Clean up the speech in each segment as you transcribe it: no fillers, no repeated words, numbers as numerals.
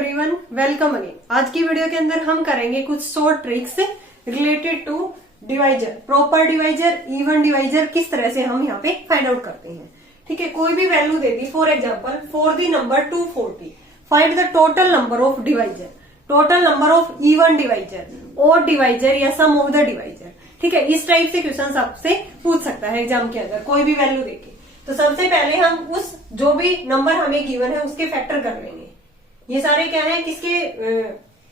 Everyone, welcome again. आज की video के अंदर हम करेंगे कुछ short tricks related to divisor, proper divisor, even divisor, किस तरह से हम यहाँ पे फाइंड आउट करते हैं। ठीक है, कोई भी वैल्यू दे दी, for example for the number 240 find the total number of divisor, total number of even divisor, odd divisor या सम ऑफ द डिवाइजर। ठीक है, इस टाइप से क्वेश्चन आपसे पूछ सकता है एग्जाम के अंदर कोई भी वैल्यू देके। तो सबसे पहले हम उस जो भी नंबर हमें गिवन है उसके फैक्टर कर लेंगे। ये सारे क्या है, किसके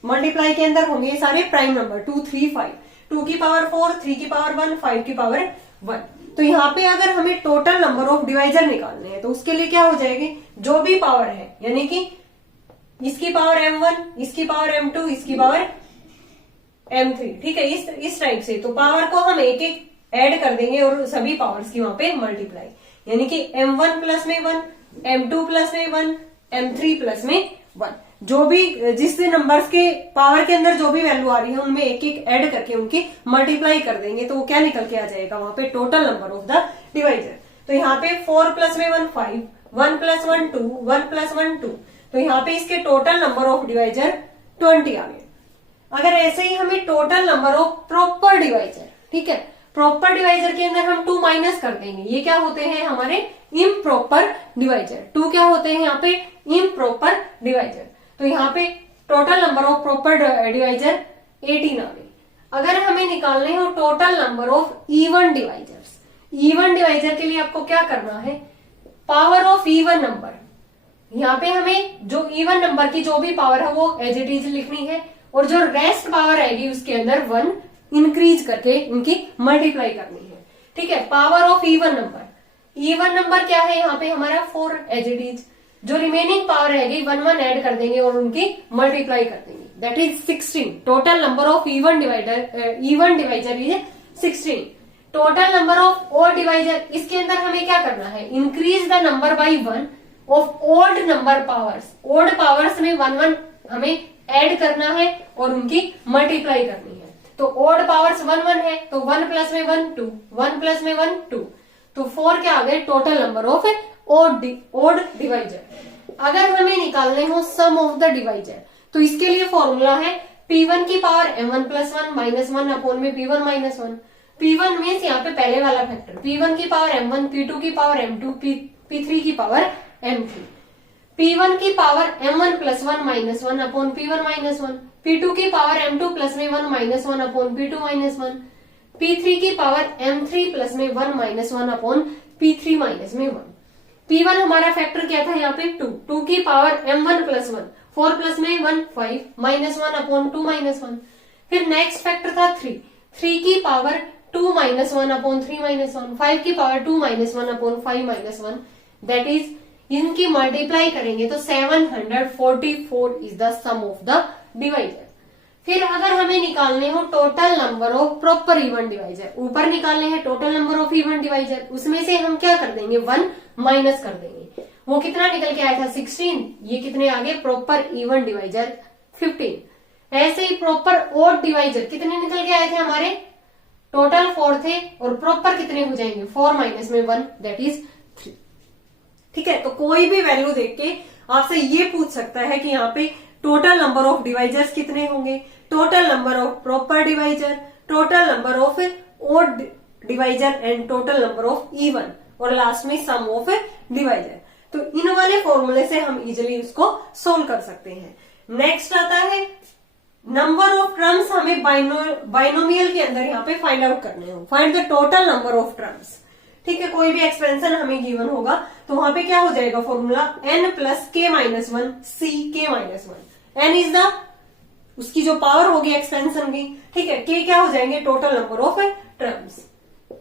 मल्टीप्लाई के अंदर होंगे, ये सारे प्राइम नंबर 2, 3, 5, 2 की पावर 4, 3 की पावर 1, 5 की पावर 1। तो यहाँ पे अगर हमें टोटल नंबर ऑफ डिवाइजर निकालने हैं तो उसके लिए क्या हो जाएगी, जो भी पावर है यानी कि इसकी पावर m1, इसकी पावर m2, इसकी पावर m3। ठीक है, इस टाइप से तो पावर को हम एक एक ऐड कर देंगे और सभी पावर्स की वहां पे मल्टीप्लाई, यानी कि m1 प्लस में 1, m2 प्लस में 1, m3 प्लस में 1। जो भी जिस नंबर्स के पावर के अंदर जो भी वैल्यू आ रही है उनमें एक एक ऐड करके उनकी मल्टीप्लाई कर देंगे तो वो क्या निकल के आ जाएगा वहां पे, total number of the divisor. तो यहाँ पे 4 प्लस में 1 5, 1 प्लस 1 2, 1 प्लस 1 2। तो यहाँ पे इसके टोटल नंबर ऑफ डिवाइजर 20 आ गए। अगर ऐसे ही हमें total number of proper divisor, ठीक है, प्रॉपर डिवाइजर के अंदर हम 2 माइनस कर देंगे, ये क्या होते हैं हमारे इम्प्रॉपर डिवाइजर। 2 क्या होते हैं यहाँ पे, इम्प्रॉपर डिवाइजर। तो यहाँ पे total number of proper divisor 18 आ गई। अगर हमें निकालने हो total number of even divisors, even divisor के लिए आपको क्या करना है, पावर ऑफ इवन नंबर, यहाँ पे हमें जो इवन नंबर की जो भी पावर है वो एज इट इज लिखनी है और जो रेस्ट पावर आएगी उसके अंदर 1 इंक्रीज करके उनकी मल्टीप्लाई करनी है। ठीक है, power of even number, even number क्या है यहाँ पे हमारा 4 एज इट इज। जो रिमेनिंग पावर रहेगी 1 1 ऐड कर देंगे और उनकी मल्टीप्लाई कर देंगे, that is 16। Total number of even divisor is 16। Total number of odd divisor, इसके अंदर हमें क्या करना है, increase the number by 1 of odd number powers. Odd powers में 1 1 हमें ऐड करना है और उनकी मल्टीप्लाई करनी है। तो ओल्ड पावर्स 1 1 है तो 1 प्लस में 1 2, 1 प्लस में 1 2, तो 4 क्या आ गए total number of odd divisor. अगर हमें निकालने हो सम ऑफ द डिवाइजर तो इसके लिए फॉर्मूला है P1 की power m1 plus 1 minus 1 upon में P1 माइनस 1। P1 मीन्स यहाँ पे पहले वाला फैक्टर, P1 की पावर m1, P2 की पावर m2, P3 की पावर m3। P1 की power m1 plus 1 minus 1 upon P1 minus 1, P2 की पावर m2 प्लस में 1 minus 1 upon P2 minus 1, P3 की पावर m3 प्लस में 1 माइनस 1 अपॉन P3 माइनस में 1। P1 हमारा factor क्या था यहाँ पे 2, 2 की पावर m1 प्लस 1, 4 प्लस में 1 5 माइनस 1 अपॉन 2 माइनस 1। फिर नेक्स्ट फैक्टर था 3, 3 की पावर 2 माइनस 1 अपॉन 3 माइनस 1, 5 की power 2 minus 1 upon 5 minus 1, that is इनकी मल्टीप्लाई करेंगे तो 744 is the sum of the divisor. फिर अगर हमें निकालने हो total number of proper even divisor, ऊपर निकालने हैं total number of even divisor, उसमें से हम क्या कर देंगे 1 माइनस कर देंगे। वो कितना निकल के आया था 16, ये कितने आगे प्रॉपर इवन डिवाइजर 15। ऐसे ही प्रॉपर ओड डिवाइजर कितने निकल के आए थे हमारे, टोटल 4 थे और प्रॉपर कितने हो जाएंगे 4 माइनस में 1 दैट इज 3। ठीक है, तो कोई भी वैल्यू देख के आपसे ये पूछ सकता है कि यहाँ पे टोटल नंबर ऑफ डिवाइजर्स कितने होंगे, total number of proper divisor, total number of odd divisor and total number of even, और लास्ट में सम ऑफ डिवाइजर। तो इन वाले फॉर्मूले से हम इजिली उसको सोल्व कर सकते हैं। नेक्स्ट आता है नंबर ऑफ टर्म्स, हमें बाइनोमियल के अंदर यहाँ पे फाइंड आउट करने हो, find the total number of terms. ठीक है, कोई भी एक्सपेंशन हमें गिवन होगा तो वहां पे क्या हो जाएगा formula n plus k minus 1 c k minus 1। n is the उसकी जो पावर होगी एक्सपेंशन की, ठीक है, k क्या हो जाएंगे total number of terms.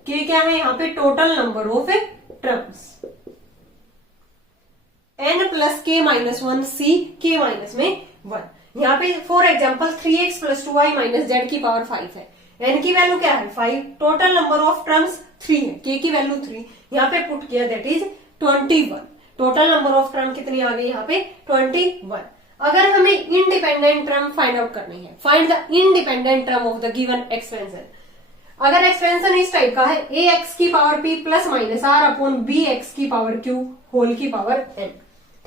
k क्या है यहाँ पे total number of terms, n plus k minus 1 c k minus में 1। यहाँ पे for example 3x plus 2y minus z की पावर 5 है, n की वैल्यू क्या है 5, टोटल नंबर ऑफ टर्म्स 3 है, k की वैल्यू 3 यहाँ पे पुट किया that is 21। Total number of term कितनी आ गई यहाँ पे 21। अगर हमें इंडिपेंडेंट टर्म फाइंड आउट करनी है, find the independent term of the given expansion. अगर एक्सपेंशन इस टाइप का है ax की power p plus minus r upon bx की पावर q होल की पावर n।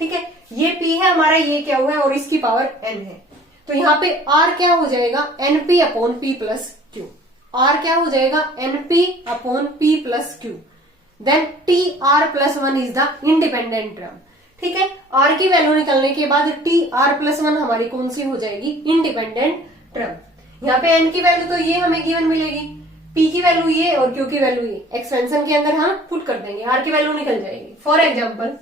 ठीक है, ये p है हमारा, ये क्या हुआ है और इसकी पावर n है। तो यहाँ पे r क्या हो जाएगा, np अपॉन p प्लस क्यू। r क्या हो जाएगा, np अपॉन p plus Q. Then T R plus one is the independent term. ठीक है, r की वैल्यू निकलने के बाद टी आर प्लस वन हमारी कौन सी हो जाएगी, इंडिपेंडेंट टर्म। यहाँ पे n की वैल्यू तो ये हमें गिवन मिलेगी, p की वैल्यू ये और q की वैल्यू ये। एक्सपेंशन के अंदर हम पुट कर देंगे, r की वैल्यू निकल जाएगी। फॉर एग्जाम्पल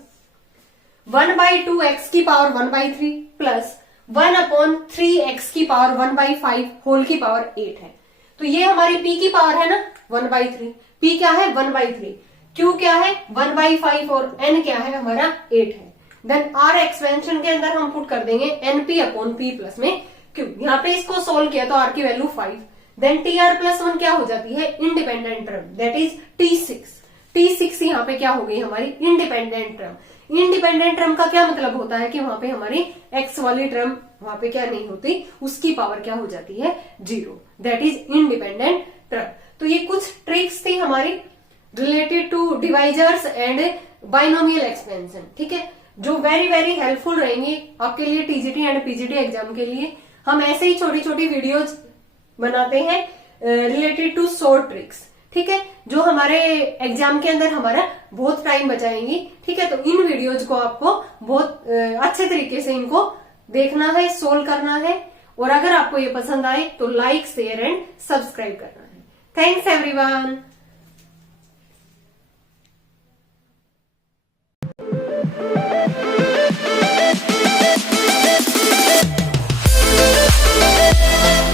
1/2 x की पावर 1/3 प्लस 1/3 x की पावर 1/5 होल की पावर 8 है। तो ये हमारी p की पावर है ना 1/3, p क्या है 1/3, q क्या है 1/5 और n क्या है हमारा 8 है। देन r एक्सपेंशन के अंदर हम पुट कर देंगे np अपॉन p प्लस में q। यहाँ पे इसको सोल्व किया तो r की value 5। Then T R plus one क्या हो जाती है, independent term, that is t6। t6 यहाँ पे क्या हो गई हमारी, इंडिपेंडेंट टर्म। इंडिपेंडेंट टर्म का क्या मतलब होता है कि वहां पे हमारी x वाली टर्म वहां पे क्या नहीं होती, उसकी पावर क्या हो जाती है 0, दैट इज इंडिपेंडेंट टर्म। तो ये कुछ ट्रिक्स थी हमारी related to divisors and binomial expansion. ठीक है, जो वेरी वेरी हेल्पफुल रहेंगे आपके लिए टीजीटी एंड पीजीटी एग्जाम के लिए। हम ऐसे ही छोटी छोटी वीडियोज बनाते हैं रिलेटेड टू शॉर्ट ट्रिक्स। ठीक है, जो हमारे एग्जाम के अंदर हमारा बहुत टाइम बचाएंगी। ठीक है, तो इन वीडियोज को आपको बहुत अच्छे तरीके से इनको देखना है, सोल्व करना है, और अगर आपको ये पसंद आए तो लाइक शेयर एंड सब्सक्राइब करना है। Thanks everyone.